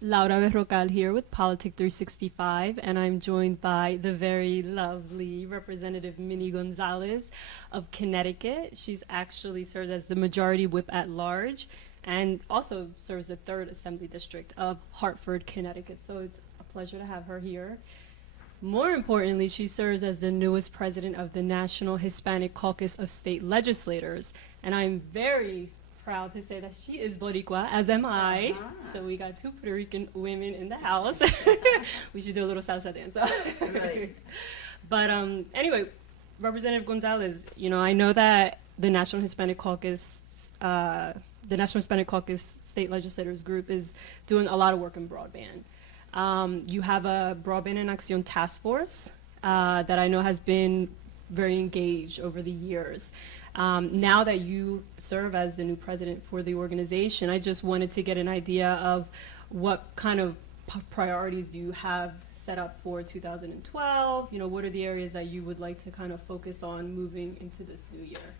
Laura Berrocal here with Politic 365, and I'm joined by the very lovely Representative Minnie Gonzalez of Connecticut. She's actually serves as the Majority Whip at Large and also serves the 3rd Assembly District of Hartford, Connecticut. So it's a pleasure to have her here. More importantly, she serves as the newest president of the National Hispanic Caucus of State Legislators, and I'm very proud to say that she is Boricua, as am I. So we got 2 Puerto Rican women in the house. We should do a little salsa dance. Right. But anyway, Representative Gonzalez, I know that the National Hispanic Caucus, State Legislators Group is doing a lot of work in broadband. You have a Broadband en Acción Task Force that I know has been very engaged over the years. Now that you serve as the new president for the organization, I just wanted to get an idea of what kind of priorities do you have set up for 2012? What are the areas that you would like to kind of focus on moving into this new year?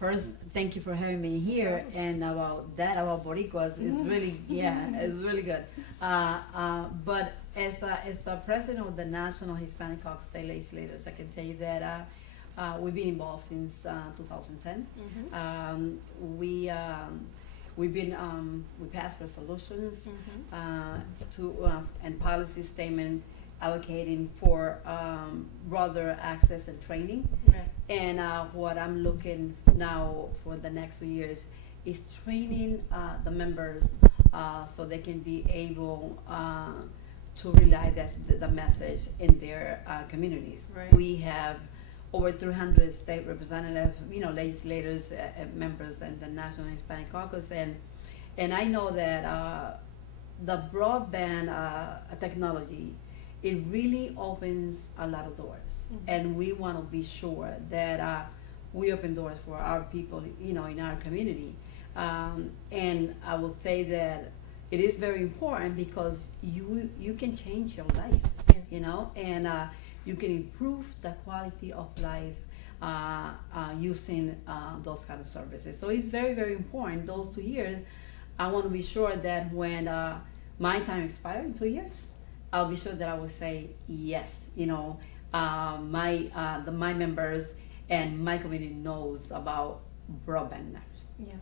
First, thank you for having me here. And about Boricuas, is really, it's really good. But as the president of the National Hispanic Caucus State Legislators, I can tell you that we've been involved since 2010. We passed resolutions and policy statement allocating for broader access and training. Right. And what I'm looking now for the next 2 years is training the members so they can be able to relay the message in their communities. Right. We have over 300 state representatives, legislators, members in the National Hispanic Caucus, and I know that the broadband technology, it really opens a lot of doors, and we want to be sure that we open doors for our people, in our community. And I will say that it is very important because you can change your life, and you can improve the quality of life using those kind of services. So it's very, very important. Those 2 years, I want to be sure that when my time expires in 2 years, I'll be sure that I will say yes. My members and my community knows about broadband now.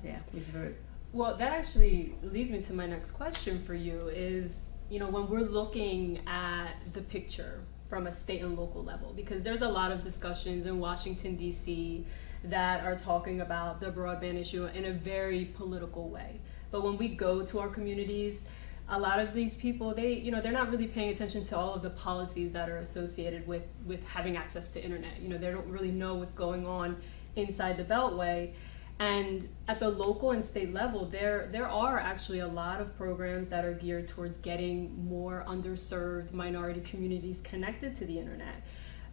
Yeah, it's very. Well, that actually leads me to my next question for you is, when we're looking at the picture from a state and local level, because there's a lot of discussions in Washington, D.C. that are talking about the broadband issue in a very political way. But when we go to our communities, a lot of these people, they're not really paying attention to all of the policies that are associated with having access to internet. They don't really know what's going on inside the Beltway. And at the local and state level, there are actually a lot of programs that are geared towards getting more underserved minority communities connected to the internet.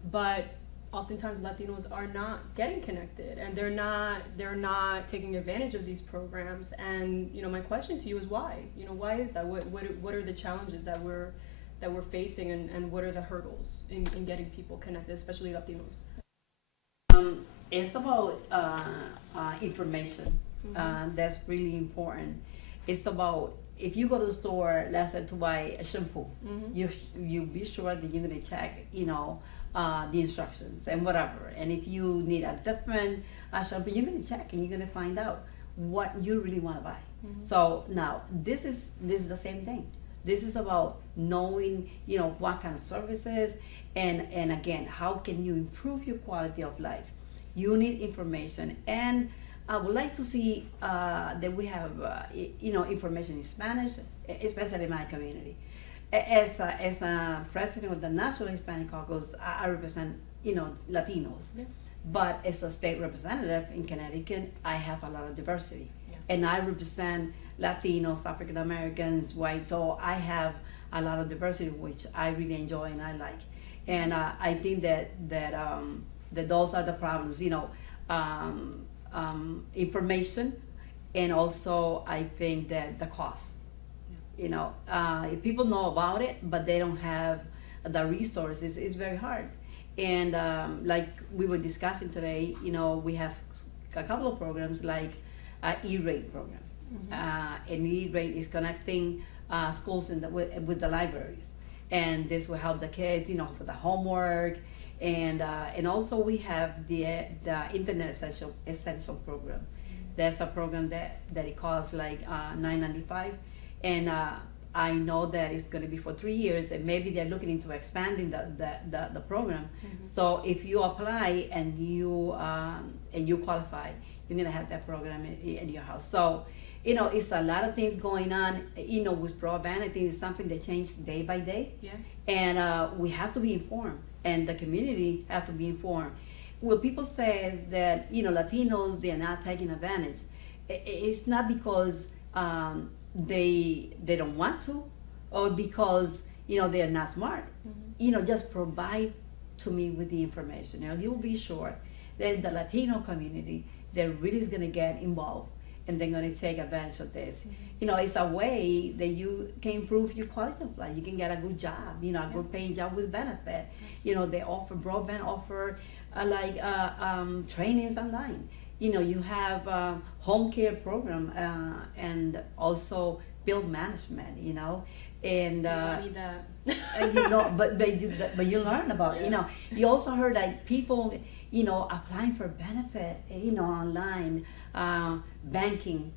But oftentimes Latinos are not getting connected, and they're not taking advantage of these programs. And my question to you is why? Why is that? What are the challenges that we're facing, and what are the hurdles in getting people connected, especially Latinos? It's about information. That's really important. It's about, if you go to the store, let's say to buy a shampoo, you be sure that you're gonna check, the instructions and whatever. And if you need a different shampoo, you're gonna check and you're gonna find out what you really want to buy. So now this is the same thing. This is about knowing, what kind of services, and again, how can you improve your quality of life. You need information, and I would like to see that we have, information in Spanish, especially in my community. As a president of the National Hispanic Caucus, I represent, Latinos. Yeah. But as a state representative in Connecticut, I have a lot of diversity, and I represent Latinos, African Americans, white. So I have a lot of diversity, which I really enjoy and I like. And I think that those are the problems, information, and also I think that the cost. If people know about it, but they don't have the resources, it's very hard. And like we were discussing today, we have a couple of programs like E-rate program. and E-rate is connecting schools with the libraries, and this will help the kids, for the homework, and also we have the Internet Essential program. That's a program that it costs like $9.95, and I know that it's going to be for 3 years, and maybe they're looking into expanding the program. So if you apply and you qualify, you're going to have that program in your house. So it's a lot of things going on. With broadband, I think it's something that changes day by day. Yeah. And we have to be informed, and the community have to be informed. When people say that Latinos, they're not taking advantage, it's not because they don't want to, or because they're not smart. Just provide to me with the information, and you'll be sure that the Latino community, they're really is going to get involved, and they're going to take advantage of this. It's a way that you can improve your quality of life. You can get a good job, a good paying job with benefit. They offer broadband, offer trainings online. You have home care program, and also bill management, and need that. but you learn about it. You also heard people applying for benefit, online, banking,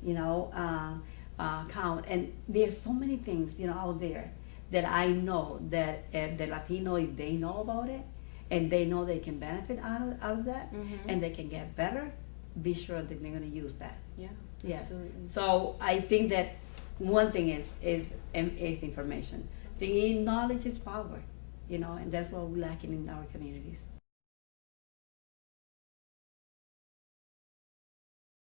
account, and there's so many things out there that I know that if the Latino, if they know about it and they know they can benefit out of that, and they can get better, be sure that they're going to use that. Yeah, yes. Absolutely. So I think that one thing is information. The knowledge is power, and that's what we're lacking in our communities.